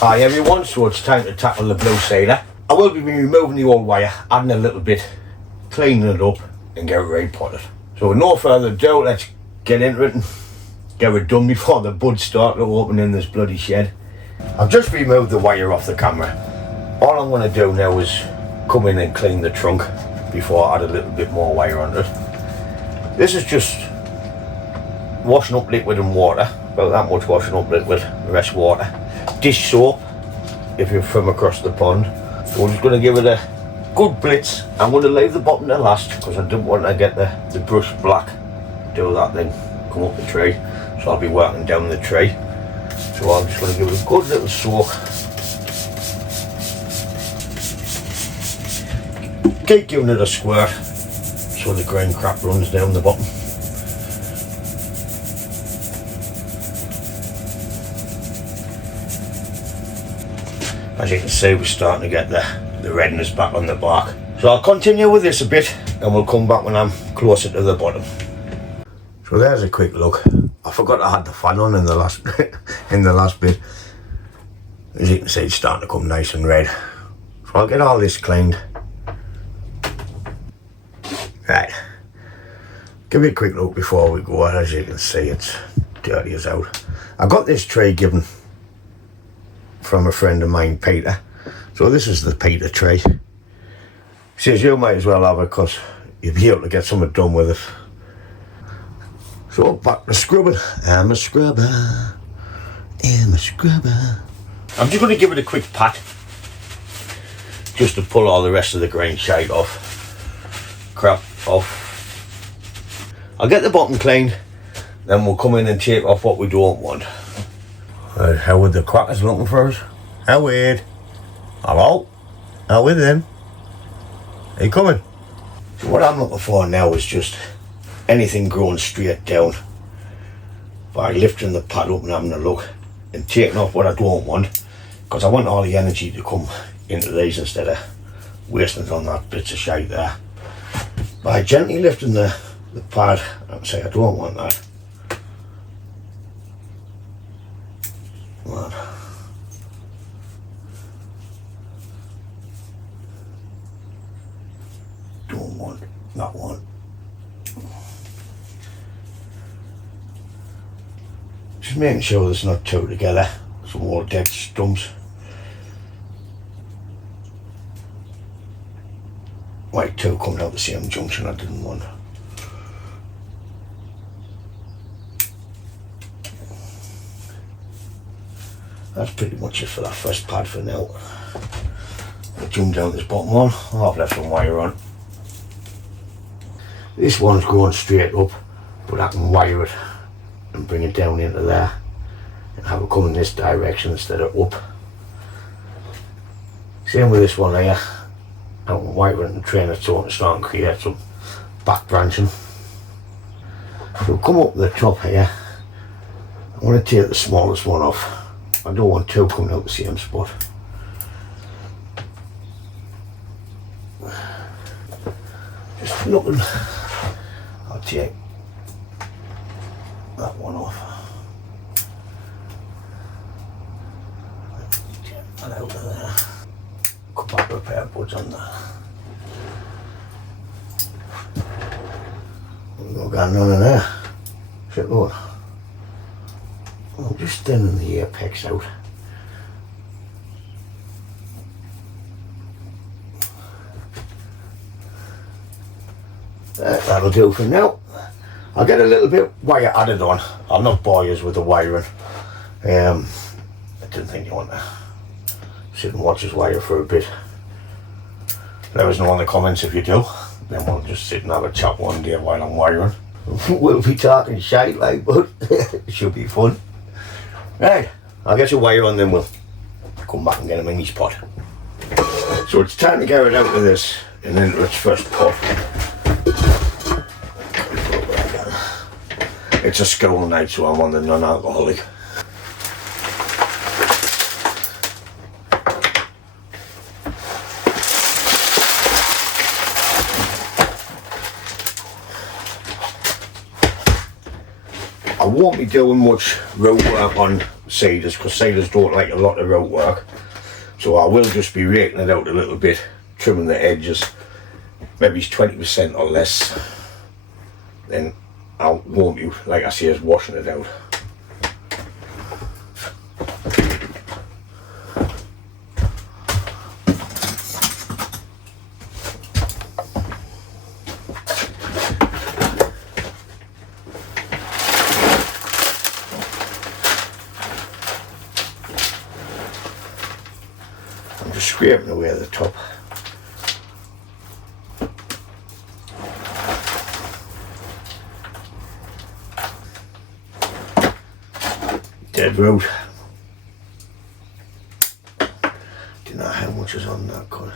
Hi everyone, so it's time to tackle the Blue Cedar. I will be removing the old wire, adding a little bit, cleaning it up and get it repotted. So with no further ado, let's get into it and get it done before the buds start to open in this bloody shed. I've just removed the wire off the camera. All I'm going to do now is come in and clean the trunk before I add a little bit more wire on it. This is just washing up liquid and water, about that much washing up liquid, the rest water. Dish soap, if you're from across the pond. So we're just going to give it a good blitz. I'm going to leave the bottom to last because I don't want to get the brush black. Do that then come up the tree. So I'll be working down the tree. So I'm just going to give it a good little soak. Keep giving it a squirt so the green crap runs down the bottom. As you can see, we're starting to get the redness back on the bark. So I'll continue with this a bit and we'll come back when I'm closer to the bottom. So there's a quick look. I forgot I had the fan on in the last in the last bit. As you can see, it's starting to come nice and red. So I'll get all this cleaned. Right. Give me a quick look before we go. As you can see, it's dirty as out. I got this tree given from a friend of mine, Peter. So this is the Peter tree. He says you might as well have it because you'll be able to get something done with it. So back to scrubbing. I'm a scrubber. I'm a scrubber. I'm just going to give it a quick pat just to pull all the rest of the green shite off. Crap off. I'll get the bottom cleaned, then we'll come in and take off what we don't want. How would the crackers looking for us? How weird. Hello? How with them? Are you coming? So what I'm looking for now is just anything growing straight down by lifting the pad up and having a look and taking off what I don't want, because I want all the energy to come into these instead of wasting it on that bits of shite there. By gently lifting the pad, I can say I don't want that. Right. Don't want that one. Just making sure there's not two together. Some more dead stumps. Like two coming out the same junction I didn't want. That's pretty much it for that first pad for now. I'll jump down this bottom one. I've left some wire on. This one's going straight up, but I can wire it and bring it down into there and have it come in this direction instead of up. Same with this one here. I can wire it and train it so I can start and create some back branching. So come up the top here. I want to take the smallest one off. I don't want two coming out the same spot. Just looking. I'll take that one off. Get that out of there. Cut back a pair of buds on there. No got none in there. Shit, look. I'm just thinning the apex out. That'll do for now. I'll get a little bit wire added on. I'm not boyers with the wiring. I didn't think you want to sit and watch this wire for a bit. Let us know in the comments if you do. Then we'll just sit and have a chat one day while I'm wiring. We'll be talking shite like, but it should be fun. Right, I'll get your wire on, then we'll come back and get them in each pot. So it's time to get it out of this and into its first pot. It's a school night, so I'm on the non-alcoholic. I won't be doing much root work on cedars, because cedars don't like a lot of root work. So I will just be raking it out a little bit, trimming the edges, maybe 20% or less. Then I won't be, like I say, washing it out. I'm just scraping away at the top. Dead root. Don't know how much is on that cut.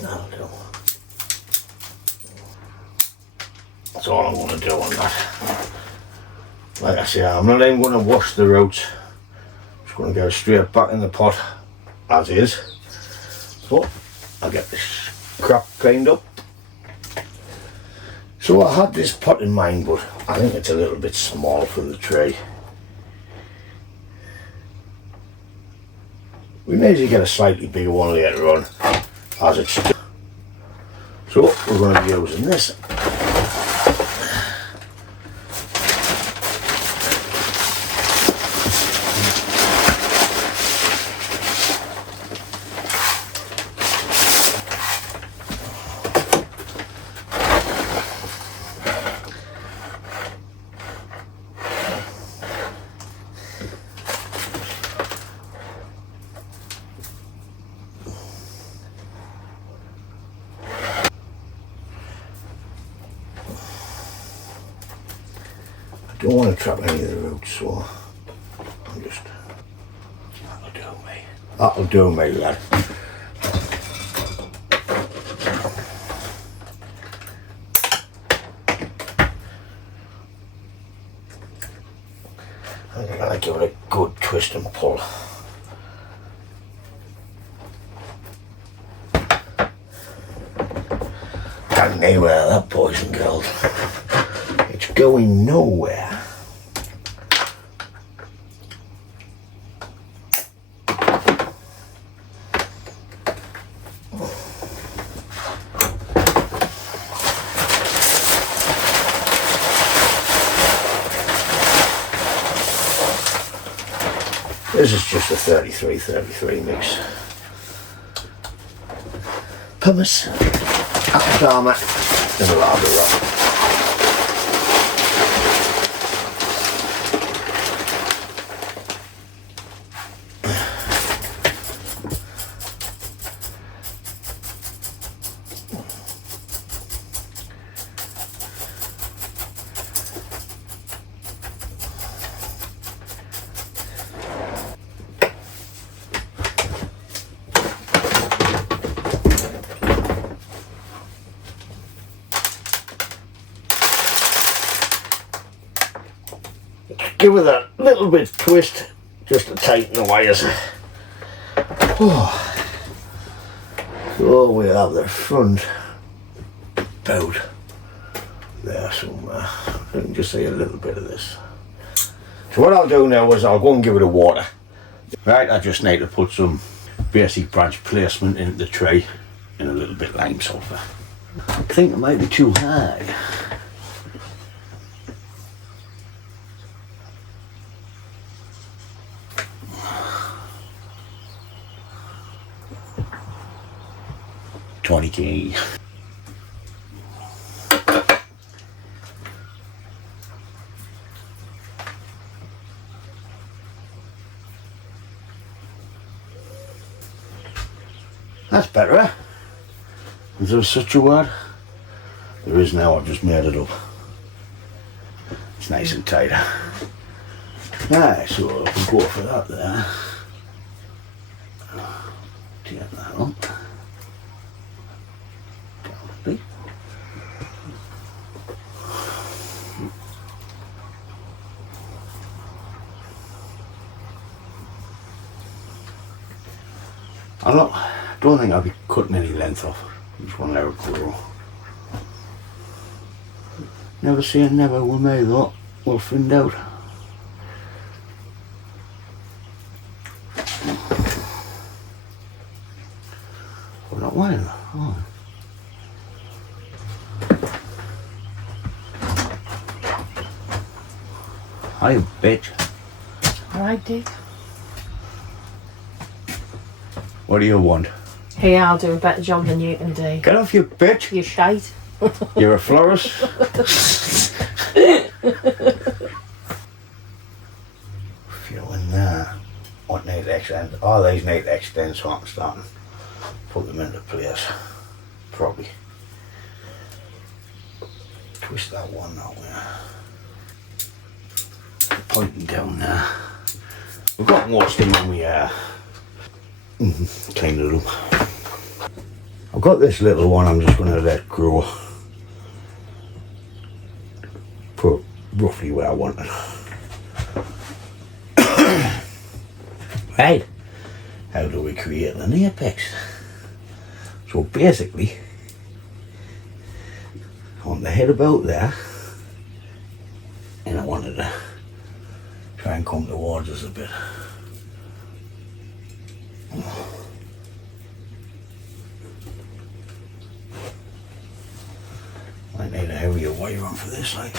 That'll do. That's all I'm going to do on that. Like I say, I'm not even going to wash the roots. I'm just going to go straight back in the pot as is. But I'll get this crap cleaned up. So I had this pot in mind, but I think it's a little bit small for the tray. We may easily get a slightly bigger one later on, as it's. So we're going to be using this. I don't want to trap any of the roots, so I'm just. That'll do me. That'll do me, lad. I'm going to give it a good twist and pull. Going anywhere, that poison girl. It's going nowhere. This is just a 33-33 mix. Pumice, apple tarmac, and a lava rock. Give it a little bit of twist just to tighten the wires. Oh. So we have the front about there somewhere. I can just see a little bit of this. So what I'll do now is I'll go and give it a water. Right, I just need to put some basic branch placement into the tray and a little bit lime sulphur. I think it might be too high. $20. That's better, eh? Is there such a word? There is now, I've just made it up. It's nice and tight. Right, so we'll go for that there. Take that up. I don't think I'll be cutting any length off. Just want to let it grow. Never say never with me though. We'll find out. Oh, not one. Oh. Hi, bitch. Alright, Dick. What do you want? Hey, I'll do a better job than you can do. Get off, you bitch. You shite. You're a florist. Feeling that. What needs extend? Oh, these need to extend, so I'm starting to put them into place. Probably. Twist that one that way. Pointing down there. We've got more stem when we clean it up. I've got this little one I'm just going to let grow. Put roughly where I want it. Right. How do we create an apex? So basically, I want the head about there, and I wanted to try and come towards us a bit. Might need a heavier wire on for this, like.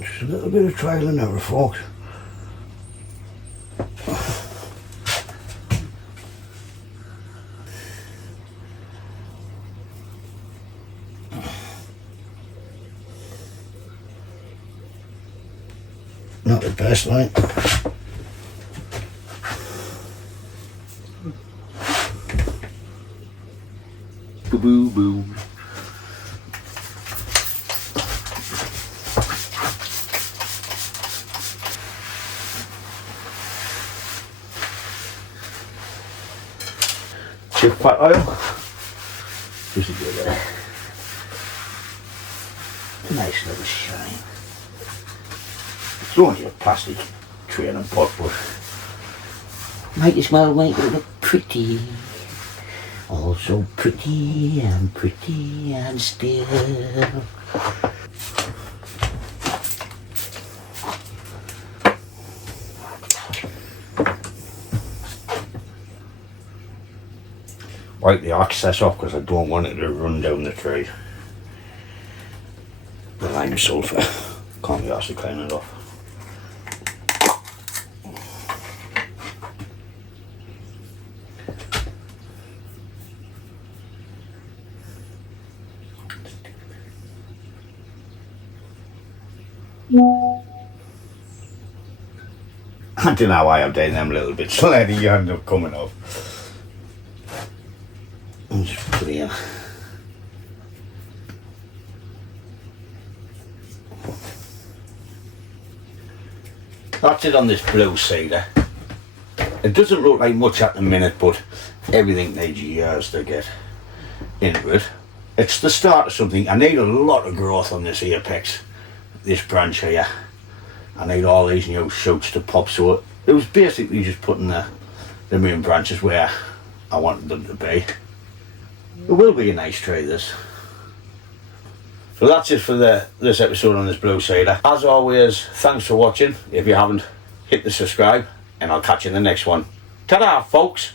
Just a little bit of trial and error, folks. Not the best, like. Boo boo boo. Chip fat oil. Just a bit there. Nice little shine. It's only a plastic tray and pot, but make you smell, make it look pretty. Oh, so pretty and still. Wipe the access off because I don't want it to run down the tray. The lime sulphur. Can't be asked to clean it off. I don't know why I'm doing them a little bit so that you end up coming off. I'm just put it in. That's it on this Blue Cedar. It doesn't look like much at the minute, but everything needs years to get into it. It's the start of something. I need a lot of growth on this apex, this branch here. I need all these new shoots to pop, so it was basically just putting the main branches where I wanted them to be. It will be a nice tree, this. So that's it for this episode on this Blue Cedar. As always, thanks for watching. If you haven't, hit the subscribe and I'll catch you in the next one. Ta-da, folks!